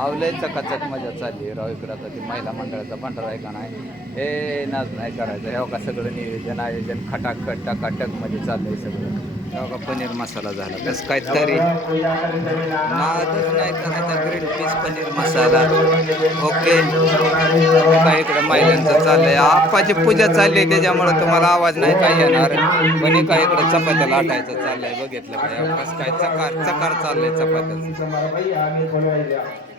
आवलंय चकाचक मजा चालली राव इकडं. आता ती महिला मंडळाचा भंडारा आहे का नाही, हे नाच नाही करायचं. हे का सगळं नियोजन आयोजन खटाखट टकाटक मध्ये चाललंय सगळं. तेव्हा का पनीर मसाला झाला कसं काय तरी नादच नाही करायचा. Green peas paneer masala okay. काय इकडं महिलांचं चाललंय, आप्पाची पूजा चालली आहे त्याच्यामुळं तुम्हाला आवाज नाही काय येणार. पण काय इकडं चपात्या लाटायचं चाललंय बघितलं काय कसं काय चकार चकार चाललंय चपात्याचं.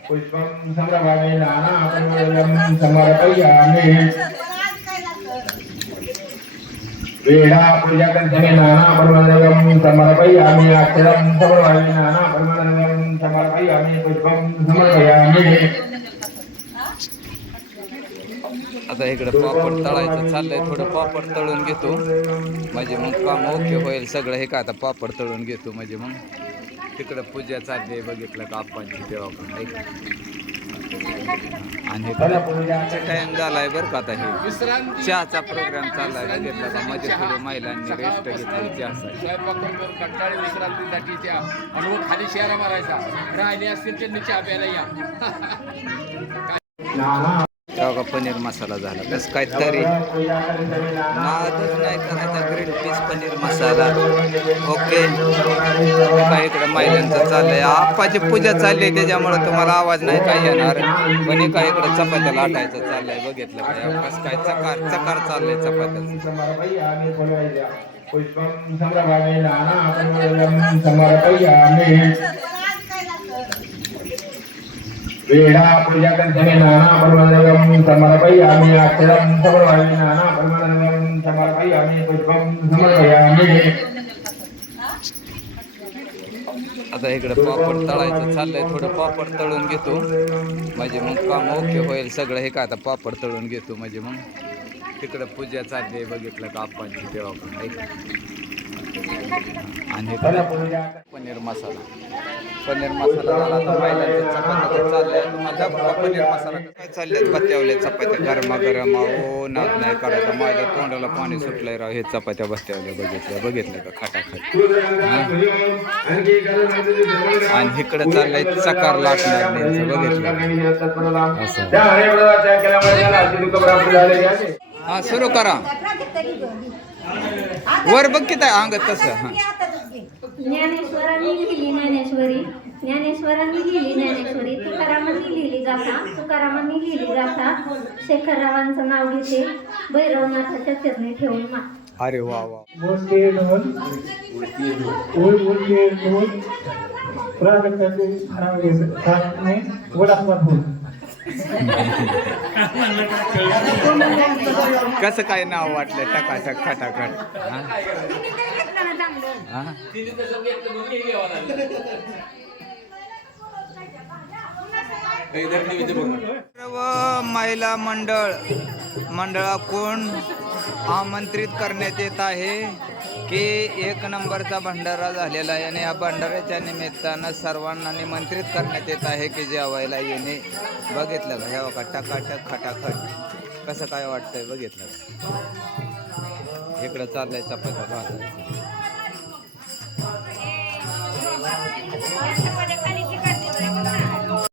पुष्पम समरभागे नाना अपरमलम समर्पयामि वेदा पूजा करते नाना अपरमलम समर्पयामि अक्षरम समरभागे नाना अपरमलम समर्पयामि पुष्पम समर्पयामि. आता इकडं पापड तळायचं चाललंय. थोडं पापड तळून घेतो म्हणजे मग काम ओके होईल सगळं. हे का आता पापड तळून घेतो म्हणजे मग तिकडं पूजा चालली बघितलं का आप्पांची तेव्हा पण. आणि इकडे टाइम झालाय बरं का. आता हे चहाचा प्रोग्राम चाललाय बघितलं का. मध्ये थोडी महिलांनी रेस्ट घेतली चहासाठी. कंटाळी विश्रांतीसाठी त्या आणि खाली शेरा मारायचा राहिले असतील त्यांनी चहा प्यायला या. तेव्हा का पनीर मसाला झाला कसं काय तरी नादच नाही करायचा. Green peas paneer masala okay. काय इकडं महिलांचं चाललंय, आप्पाची पूजा चालली आहे त्याच्यामुळं तुम्हाला आवाज नाही काय येणार. पण काय इकडं चपात्या लाटायचं चाललंय बघितलं काय कसं काय चकार चकार चाललंय चपात्याचं. पुष्पम समरभागे नाना अपरमलम समर्पयामि वेदा पूजा करते नाना अपरमलम समर्पयामि अक्षरम समरभागे नाना अपरमलम समर्पयामि पुष्पम समर्पयामि. आता इकडं पापड तळायचं चाललंय. थोडं पापड तळून घेतो म्हणजे मग काम ओके होईल सगळं. हे का आता पापड तळून घेतो म्हणजे मग तिकडं पूजा चालली बघितलं का आप्पांची तेव्हा पण. आणि इकडं पनीर मसाला झाला. आता महिलांचं चपात्या चाललंय. तुम्हाला पनीर मसाला काय चालल्यात बत्त्यावल्या चपात्या गरमागरम. अहो नाद नाही करायचा. माझ्या तोंडाला पाणी सुटलंय राव. हे चपात्या बत्त्यावल्या बघितलं का खटाखट. आणि इकडं चाललंय चकार लाटणार बघितलं असं. हा सुरू करा. वर बघ किती अंगत तसं. हा ज्ञानेश्वरांनी लिहिली ज्ञानेश्वरी, ज्ञानेश्वरांनी लिहिली ज्ञानेश्वरी, तुकारामांनी लिहिली गाथा, तुकारामांनी लिहिली गाथा, शेखररावांचं नाव घेते, भैरवनाथाच्या चरणी ठेवून मा. अरे वा वा. बोलते ढोल बोलते ढोल प्रागत्याचे हरावे साथने वडापाव होल. कसं काय नाव वाटलं टकाटक खटाखट. सर्व महिला मंडळाकडून आमंत्रित करण्यात येत आहे की 1 नंबरचा भंडारा झालेला आहे. आणि या भंडाऱ्याच्या निमित्तानं सर्वांना निमंत्रित करण्यात येत आहे की जेवायला येणे. बघितलं का हे का टकाटक खटाखट कसं काय वाटतंय बघितलं का. इकडं चाललंय चपात्या भाजायचं.